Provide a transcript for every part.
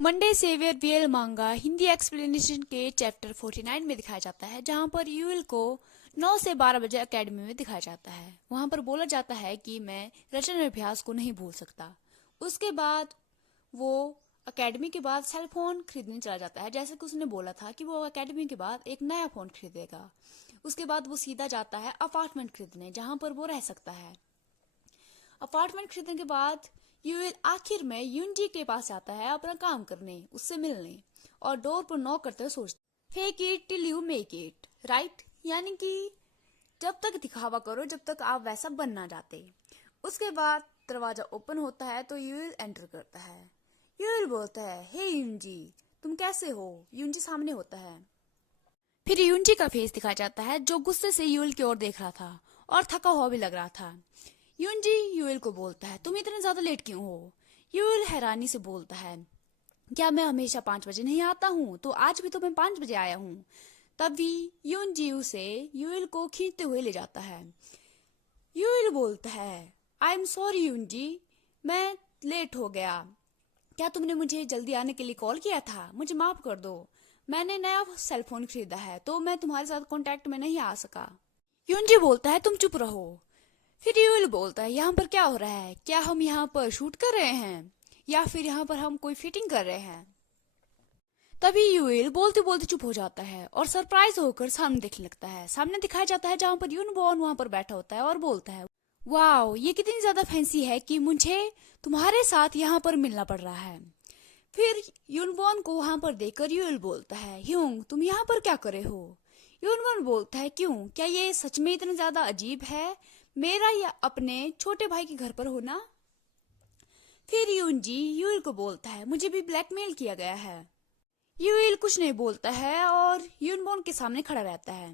Monday saviour V L मांगा Hindi explanation के chapter 49 में दिखाया जाता है, जहां पर यूएल को 9 से 12 बजे एकेडमी में दिखाया जाता है। वहां पर बोला जाता है कि मैं रचना अभ्यास को नहीं भूल सकता। उसके बाद वो एकेडमी के बाद सेल फोन खरीदने चला जाता है, जैसे कि उसने बोला था कि वो एकेडमी के बाद एक नया फोन खरीदेगा। उसके बाद वो सीधा जाता है अपार्टमेंट खरीदने, जहां पर वो रह सकता है। अपार्टमेंट खरीदने के बाद यूएल आखिर में यूनजी के पास जाता है अपना काम करने, उससे मिलने, और डोर पर नॉक करते हुए सोचता है, fake it till you make it, right? यानी कि जब तक दिखावा करो जब तक आप वैसा बन ना जाते। उसके बाद दरवाजा ओपन होता है तो यूएल एंटर करता है। यूएल बोलता है, हे यूनजी, तुम कैसे हो? यूनजी सामने होता है। फिर यूनजी का फेस दिखाया जाता है, जो गुस्से से यूएल की ओर देख रहा था और थका हुआ भी लग रहा था। यूनजी यूएल को बोलता है, तुम इतने ज्यादा लेट क्यों हो? यूएल हैरानी से बोलता है, क्या मैं हमेशा 5 बजे नहीं आता हूँ? तो आज भी तो मैं 5 बजे आया हूँ। तभी यूनजी उसे यूएल को खींचते हुए ले जाता है। यूएल बोलता है, आई एम सॉरी यूनजी, मैं लेट हो गया। क्या तुमने मुझे जल्दी आने के लिए कॉल किया था? मुझे माफ कर दो, मैंने नया सेल फोन खरीदा है तो मैं तुम्हारे साथ कांटेक्ट में नहीं आ सका। यूनजी बोलता है, तुम चुप रहो। फिर यूएल बोलता है, यहाँ पर क्या हो रहा है? क्या हम यहाँ पर शूट कर रहे हैं या फिर यहाँ पर हम कोई फिटिंग कर रहे हैं? तभी यूएल बोलते बोलते चुप हो जाता है और सरप्राइज होकर सामने देखने लगता है। सामने दिखाया जाता है जहाँ पर यूनबॉर्न वहां पर बैठा होता है और बोलता है, वाओ, ये कितनी ज्यादा फैंसी है कि मुझे तुम्हारे साथ यहाँ पर मिलना पड़ रहा है। फिर यूनबॉर्न को वहां पर देखकर यूएल बोलता है, ह्यूंग, तुम यहाँ पर क्या करे हो? यूनबॉर्न बोलता है, क्यों, क्या ये सच में इतना ज्यादा अजीब है मेरा या अपने छोटे भाई के घर पर होना? फिर यूनजी यूएल को बोलता है, मुझे भी ब्लैकमेल किया गया है। यूएल कुछ नहीं बोलता है और यूनबॉर्न के सामने खड़ा रहता है।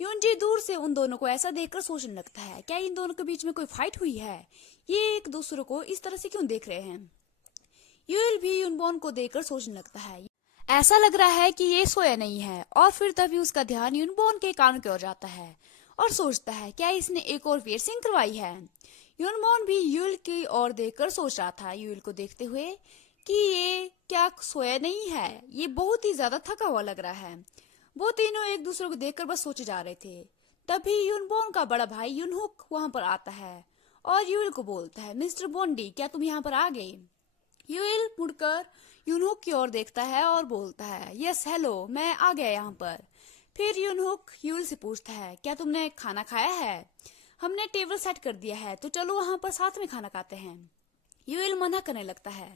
यूनजी दूर से उन दोनों को ऐसा देखकर सोचने लगता है, क्या इन दोनों के बीच में कोई फाइट हुई है? ये एक दूसरे को इस तरह से क्यों देख रहे हैं? यूएल भी यूनबॉर्न को देखकर सोचने लगता है, ऐसा लग रहा है कि ये सोया नहीं है। और फिर तभी उसका ध्यान यूनबॉर्न के कान की ओर जाता है और सोचता है, क्या इसने एक और पियर्सिंग करवाई है? यूनबॉर्न भी यूएल की ओर देखकर सोच रहा था, यूएल को देखते हुए, कि ये क्या सोया नहीं है? ये बहुत ही ज्यादा थका हुआ लग रहा है। वो तीनों एक दूसरे को देखकर बस सोचे जा रहे थे। तभी यूनबॉर्न का बड़ा भाई यूनहुक वहां पर आता है और यूएल को बोलता है, मिस्टर बॉन्डी, क्या तुम यहाँ पर आ गए? यूएल मुड़कर यूनहुक की ओर देखता है और बोलता है, यस हेलो, मैं आ गया यहाँ पर। फिर यूनहुक यूएल से पूछता है, क्या तुमने खाना खाया है? हमने टेबल सेट कर दिया है तो चलो वहां पर साथ में खाना खाते हैं। यूएल मना करने लगता है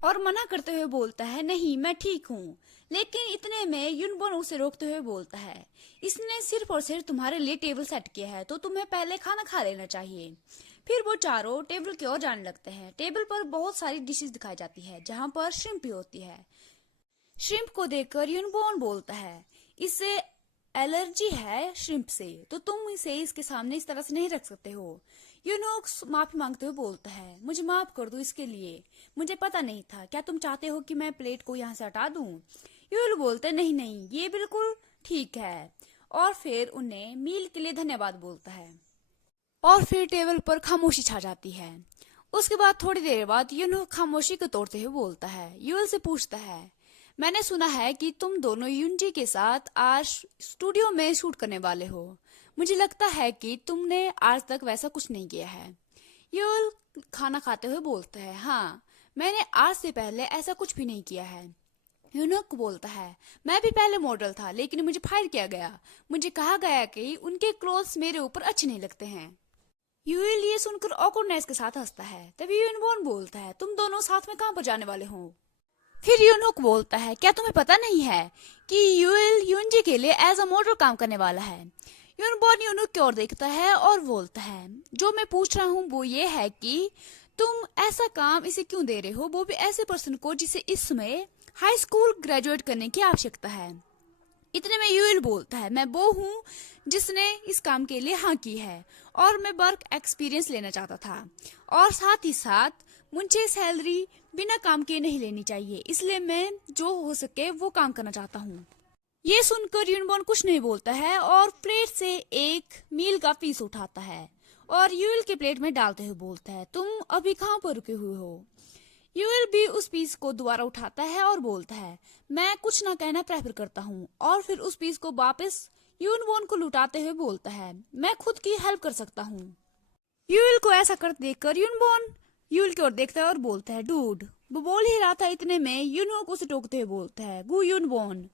और मना करते हुए बोलता है, नहीं, मैं ठीक हूँ। लेकिन इतने में यूनबॉर्न उसे रोकते हुए बोलता है, इसने सिर्फ और सिर्फ तुम्हारे लिए टेबल सेट किया है तो तुम्हें पहले खाना खा लेना चाहिए। फिर वो चारों टेबल की ओर जाने लगते हैं। टेबल पर बहुत सारी डिशेस दिखाई जाती है, जहाँ पर श्रिम्प भी होती है। श्रिम्प को देखकर यूनबॉर्न बोलता है, इससे एलर्जी है श्रिम्प से, तो तुम इसे इसके सामने इस तरह से नहीं रख सकते हो। यूनोक माफी मांगते हुए बोलता है, मुझे माफ कर दो इसके लिए, मुझे पता नहीं था। क्या तुम चाहते हो कि मैं प्लेट को यहाँ से हटा दूं? यूएल बोलते, नहीं नहीं, ये बिल्कुल ठीक है। और फिर उन्हें मील के लिए धन्यवाद बोलता है और फिर टेबल पर खामोशी छा जाती है। उसके बाद थोड़ी देर बाद यूनोक खामोशी को तोड़ते हुए बोलता है, यूएल से पूछता है, मैंने सुना है कि तुम दोनों यूनजी के साथ आज स्टूडियो में शूट करने वाले हो। मुझे लगता है कि तुमने आज तक वैसा कुछ नहीं किया है। यूएल खाना खाते हुए बोलता है, हाँ, मैंने आज से पहले ऐसा कुछ भी नहीं किया है। यूनक बोलता है, मैं भी पहले मॉडल था लेकिन मुझे फायर किया गया। मुझे कहा गया कि उनके क्लोथ्स मेरे ऊपर अच्छे नहीं लगते हैं। यूएल ये सुनकर ऑकवर्डनेस के साथ हंसता है। तभी यूनबॉर्न बोलता है, तुम दोनों साथ में कहाँ पर जाने वाले हो? फिर यूनुक बोलता है, क्या तुम्हें पता नहीं है कि यूएल यूनजी के लिए एज अ मॉडल काम करने वाला है? यूनबॉर्न यूनुक की ओर देखता है और बोलता है, जो मैं पूछ रहा हूँ वो ये है कि तुम ऐसा काम इसे क्यों दे रहे हो, वो भी ऐसे पर्सन को जिसे इस समय हाई स्कूल ग्रेजुएट करने की आवश्यकता है। इतने में यूएल बोलता है, मैं वो हूँ जिसने इस काम के लिए हाँ की है और मैं वर्क एक्सपीरियंस लेना चाहता था, और साथ ही साथ मुझे सैलरी बिना काम किए नहीं लेनी चाहिए, इसलिए मैं जो हो सके वो काम करना चाहता हूँ। ये सुनकर यूनबॉर्न कुछ नहीं बोलता है और प्लेट से एक मील का पीस उठाता है और यूएल के प्लेट में डालते हुए बोलता है, तुम अभी कहाँ पर रुके हुए हो? यूएल भी उस पीस को दोबारा उठाता है और बोलता है, मैं कुछ ना कहना प्रेफर करता हूँ। और फिर उस पीस को वापस यूनबोर्न को लुटाते हुए बोलता है, मैं खुद की हेल्प कर सकता हूँ। यूएल को ऐसा करते देखकर यूनबोर्न यूएल की ओर देखता है और बोलता है, डूड। वो बोल ही रहा था, इतने में यूनहो को उसे टोकते हुए बोलता है, गु यूनबोर्न।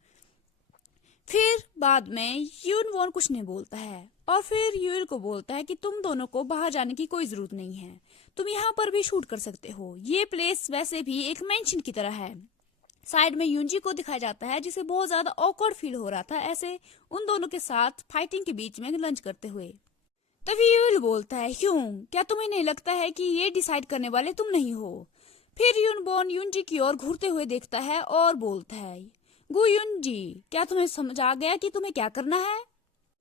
फिर बाद में यूनबोर्न कुछ नहीं बोलता है और फिर यूएल को बोलता है कि तुम दोनों को बाहर जाने की कोई जरूरत नहीं है, तुम यहाँ पर भी शूट कर सकते हो। ये प्लेस वैसे भी एक मेंशन की तरह है। साइड में यूनजी को दिखाया जाता है जिसे बहुत ज्यादा ऑकवर्ड फील हो रहा था ऐसे उन दोनों के साथ फाइटिंग के बीच में लंच करते हुए। तभी यूएल बोलता है, क्यों, क्या तुम्हें नहीं लगता है कि ये डिसाइड करने वाले तुम नहीं हो? फिर यूनबोर्न यूनजी की ओर घूरते हुए देखता है और बोलता है, गु यूनजी, क्या तुम्हें समझ आ गया कि तुम्हें क्या करना है?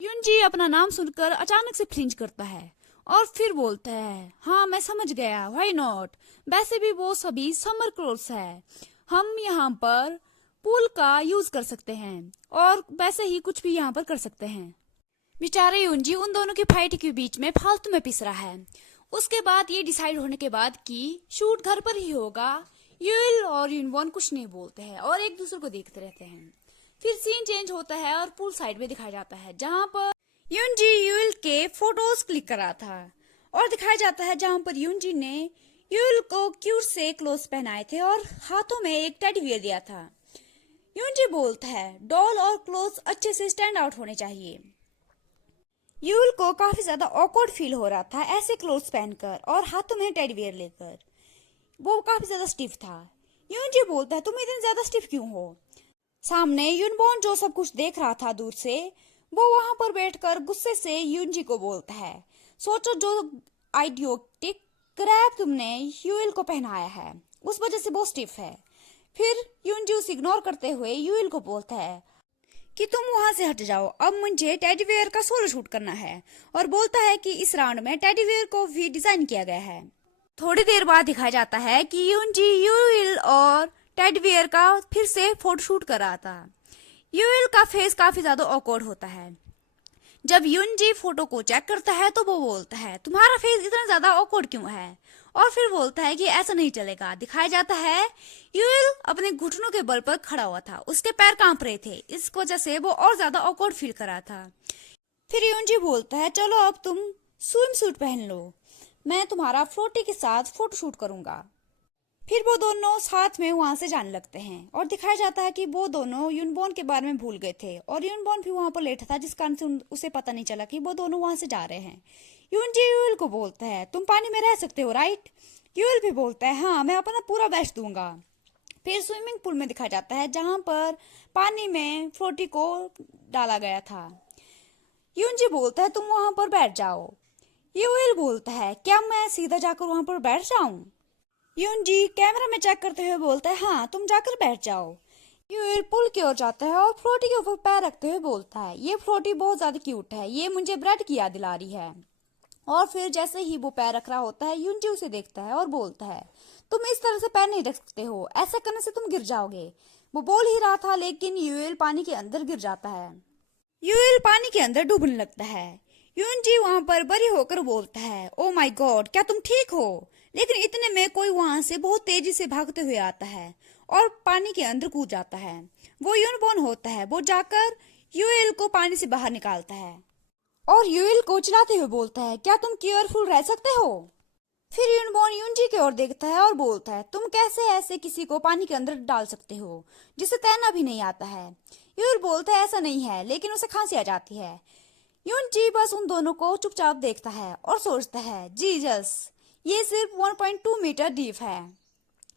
यूनजी अपना नाम सुनकर अचानक से फ्लिंच करता है और फिर बोलता है, हाँ मैं समझ गया, व्हाई नॉट। वैसे भी वो सभी समर क्लोथ्स है, हम यहाँ पर पूल का यूज कर सकते हैं और वैसे ही कुछ भी यहाँ पर कर सकते हैं। बेचारे यूनजी उन दोनों की फाइट के बीच में फालतू में पिस रहा है। उसके बाद ये डिसाइड होने के बाद कि शूट घर पर ही होगा, यूएल और यूनबोर्न कुछ नहीं बोलते हैं और एक दूसरे को देखते रहते हैं। फिर सीन चेंज होता है और पूल साइड में दिखाया जाता है जहाँ पर यूनजी यूएल के फोटोज क्लिक कर रहा था और दिखाया जाता है जहाँ पर यूनजी ने यूएल को क्यूट से क्लोथ पहनाए थे और हाथों में एक टेडी बियर दिया था। यूनजी बोलता है, डॉल और क्लोथ अच्छे से स्टैंड आउट होने चाहिए। यूएल को काफी ज्यादा ऑकवर्ड फील हो रहा था ऐसे क्लोथ्स पहनकर और हाथों में टेडी बियर लेकर। वो काफी ज्यादा स्टिफ था। यूनजी बोलता है, तुम इतने ज्यादा स्टिफ क्यों हो? सामने यूनबोर्न जो सब कुछ देख रहा था दूर से, वो वहां पर बैठकर गुस्से से यूनजी को बोलता है, सोचो जो आइडियोटिक क्रैप तुमने यूएल को पहनाया है उस वजह से वो स्टिफ है। फिर यूनजी उसे इग्नोर करते हुए यूएल को बोलता है कि तुम वहां से हट जाओ, अब मुझे टेडी बियर का सोलो शूट करना है और बोलता है कि इस राउंड में टेडी बियर को भी डिजाइन किया गया है। थोड़ी देर बाद दिखाया जाता है कि यूनजी यूएल और टेडी बियर का फिर से फोटो शूट कर रहा था। यूएल का फेस काफी ज्यादा ऑकवर्ड होता है। जब यूनजी फोटो को चेक करता है तो वो बोलता है, तुम्हारा फेस इतना ज्यादा ऑकवर्ड क्यों है? और फिर बोलता है कि ऐसा नहीं चलेगा। दिखाया जाता है यूएल अपने घुटनों के बल पर खड़ा हुआ था, उसके पैर कांप रहे थे, इस वजह से वो और ज्यादा ऑकवर्ड फील कर रहा था। फिर यूनजी बोलता है, चलो अब तुम स्विम सूट पहन लो, मैं तुम्हारा फ्लोटी के साथ फोटो शूट करूंगा। फिर वो दोनों साथ में वहां से जाने लगते हैं और दिखाया जाता है कि वो दोनों यूनबोर्न के बारे में भूल गए थे और यूनबोर्न भी वहां पर लेटा था जिस कारण से उसे पता नहीं चला कि वो दोनों वहां से जा रहे हैं। यूनजी यूएल को बोलता है, तुम पानी में रह सकते हो राइट? यूएल भी बोलता है, हाँ मैं अपना पूरा बेस्ट दूंगा। फिर स्विमिंग पूल में दिखाया जाता है जहां पर पानी में फ्लोटी को डाला गया था। यूनजी बोलता है, तुम वहां पर बैठ जाओ। यूएल बोलता है, क्या मैं सीधा जाकर वहां पर बैठ जाऊं? यूनजी कैमरा में चेक करते हुए बोलता है, हाँ तुम जाकर बैठ जाओ। यूएल पुल की ओर जाता है और फ्लोटी के ऊपर पैर रखते हुए बोलता है, ये फ्लोटी बहुत ज्यादा क्यूट है, ये मुझे ब्रेड की याद दिला रही है। और फिर जैसे ही वो पैर रख रहा होता है यूनजी उसे देखता है और बोलता है, तुम इस तरह से पैर नहीं रख सकते हो, ऐसा करने से तुम गिर जाओगे। वो बोल ही रहा था लेकिन यूएल पानी के अंदर गिर जाता है। यूएल पानी के अंदर डूबने लगता है। यूनजी वहां पर बरी होकर बोलता है, ओ माय गॉड, क्या तुम ठीक हो? लेकिन इतने में कोई वहां से बहुत तेजी से भागते हुए आता है और पानी के अंदर कूद जाता है। वो यूनबोर्न होता है। वो जाकर यूएल को पानी से बाहर निकालता है और यूएल को चिल्लाते हुए बोलता है, क्या तुम केयरफुल रह सकते हो? फिर यूनबोर्न यूनजी की ओर देखता है और बोलता है, तुम कैसे ऐसे किसी को पानी के अंदर डाल सकते हो जिसे तैरना भी नहीं आता है? यूएल बोलता है, ऐसा नहीं है, लेकिन उसे खांसी आ जाती है। यूनजी बस उन दोनों को चुपचाप देखता है और सोचता है, जीसस, ये सिर्फ 1.2 मीटर डीप है।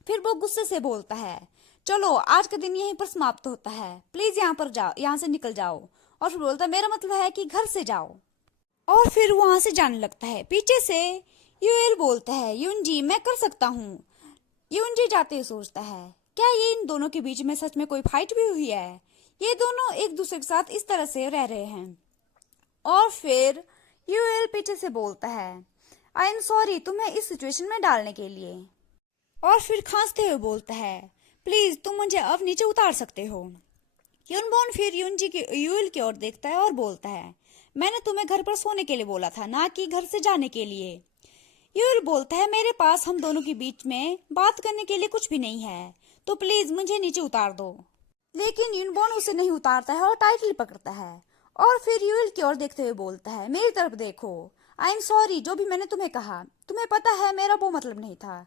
फिर वो गुस्से से बोलता है, चलो आज का दिन यहीं पर समाप्त होता है, प्लीज यहाँ पर जाओ, यहाँ से निकल जाओ। और फिर बोलता है, मेरा मतलब है कि घर से जाओ। और फिर वहां से जाने लगता है। पीछे से यूएल बोलता है, यूनजी मैं कर सकता हूँ। यूनजी जाते ही सोचता है, क्या ये इन दोनों के बीच में सच में कोई फाइट भी हुई है? ये दोनों एक दूसरे के साथ इस तरह से रह रहे हैं। और फिर यूएल पीछे से बोलता है, आई एम सॉरी तुम्हें इस सिचुएशन में डालने के लिए। और फिर खांसते हुए बोलता है, प्लीज तुम मुझे अब नीचे उतार सकते हो। यूनबोर्न फिर यूएल की ओर देखता है और बोलता है, मैंने तुम्हें घर पर सोने के लिए बोला था, ना कि घर से जाने के लिए। यूएल बोलता है मेरे पास हम दोनों के बीच में बात करने के लिए कुछ भी नहीं है, तो प्लीज मुझे नीचे उतार दो। लेकिन यूनबॉर्न उसे नहीं उतारता है और टाइटली पकड़ता है और फिर यूएल की ओर देखते हुए बोलता है मेरी तरफ देखो, आई एम सॉरी जो भी मैंने तुम्हें कहा, तुम्हें पता है मेरा वो मतलब नहीं था।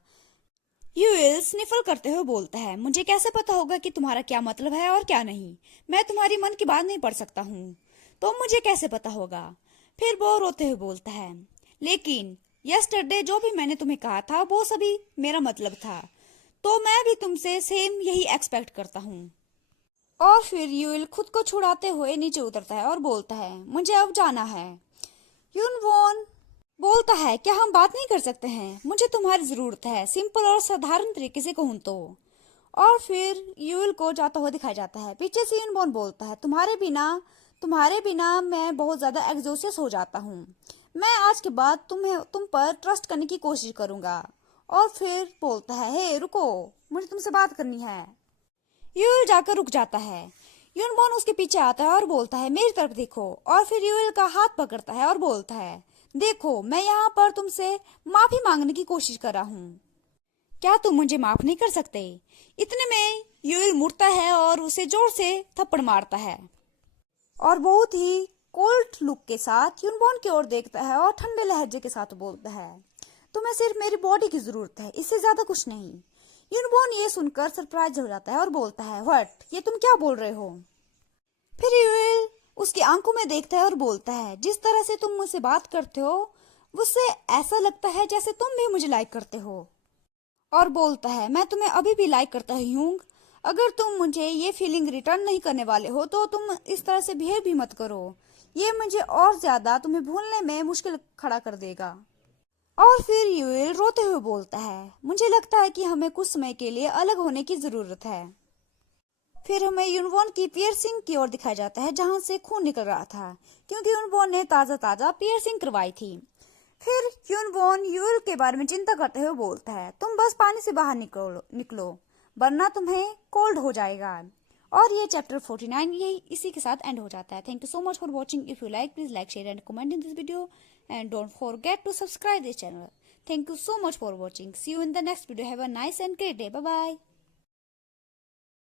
यूएल स्निफल करते हुए बोलता है मुझे कैसे पता होगा कि तुम्हारा क्या मतलब है और क्या नहीं, मैं तुम्हारी मन की बात नहीं पढ़ सकता हूँ, तो मुझे कैसे पता होगा। फिर वो रोते हुए बोलता है लेकिन यस्टरडे जो भी मैंने तुम्हें कहा था वो सभी मेरा मतलब था, तो मैं भी तुमसे सेम यही एक्सपेक्ट करता हूँ। और फिर यूएल खुद को छुड़ाते हुए नीचे उतरता है और बोलता है मुझे अब जाना है। यूनवॉन बोलता है क्या हम बात नहीं कर सकते हैं, मुझे तुम्हारी जरूरत है, सिंपल और साधारण तरीके से कहूँ तो। और फिर यूएल को जाता हुआ दिखाया जाता है। पीछे से यूनबॉर्न बोलता है तुम्हारे बिना मैं बहुत ज्यादा एग्जॉस्टिस हो जाता हूँ, मैं आज के बाद तुम पर ट्रस्ट करने की कोशिश करूंगा। और फिर बोलता है हे रुको, मुझे तुमसे बात करनी है। यूएल जाकर रुक जाता है। यूनबॉर्न उसके पीछे आता है और बोलता है मेरी तरफ देखो, और फिर यूएल का हाथ पकड़ता है और बोलता है देखो मैं यहाँ पर तुमसे माफी मांगने की कोशिश कर रहा हूँ, क्या तुम मुझे माफ नहीं कर सकते। इतने में यूएल मुड़ता है और उसे जोर से थप्पड़ मारता है और बहुत ही कोल्ड लुक के साथ यूनबॉर्न की ओर देखता है और ठंडे लहजे के साथ बोलता है तुम्हें सिर्फ मेरी बॉडी की जरूरत है, इससे ज्यादा कुछ नहीं। यूनबॉर्न ये सुनकर सरप्राइज हो जाता है और बोलता है व्हाट, ये तुम क्या बोल रहे हो। फिर यूएल उसकी आंखों में देखता है और बोलता है जिस तरह से तुम मुझसे बात करते हो उससे ऐसा लगता है जैसे तुम भी मुझे लाइक करते हो। और बोलता है मैं तुम्हें अभी भी लाइक करता ही हूँ, अगर तुम मुझे ये फीलिंग रिटर्न नहीं करने वाले हो तो तुम इस तरह से बिहेव भी मत करो, ये मुझे और ज्यादा तुम्हें भूलने में मुश्किल खड़ा कर देगा। और फिर यूएल रोते हुए बोलता है मुझे लगता है कि हमें कुछ समय के लिए अलग होने की जरूरत है। फिर हमें यूनबॉर्न की पियर्सिंग की ओर दिखाया जाता है जहां से खून निकल रहा था, क्योंकि यूनबॉर्न ने ताजा पियर्सिंग करवाई थी। फिर यूनबॉर्न यूएल के बारे में चिंता करते हुए बोलता है तुम बस पानी से बाहर निकलो वरना तुम्हें कोल्ड हो जाएगा। और ये चैप्टर 49 यही इसी के साथ एंड हो जाता है। Thank you so much for watching. If you like please like share and comment in this video and don't forget to subscribe this channel. Thank you so much for watching. See you in the next video. Have a nice and great day. Bye bye.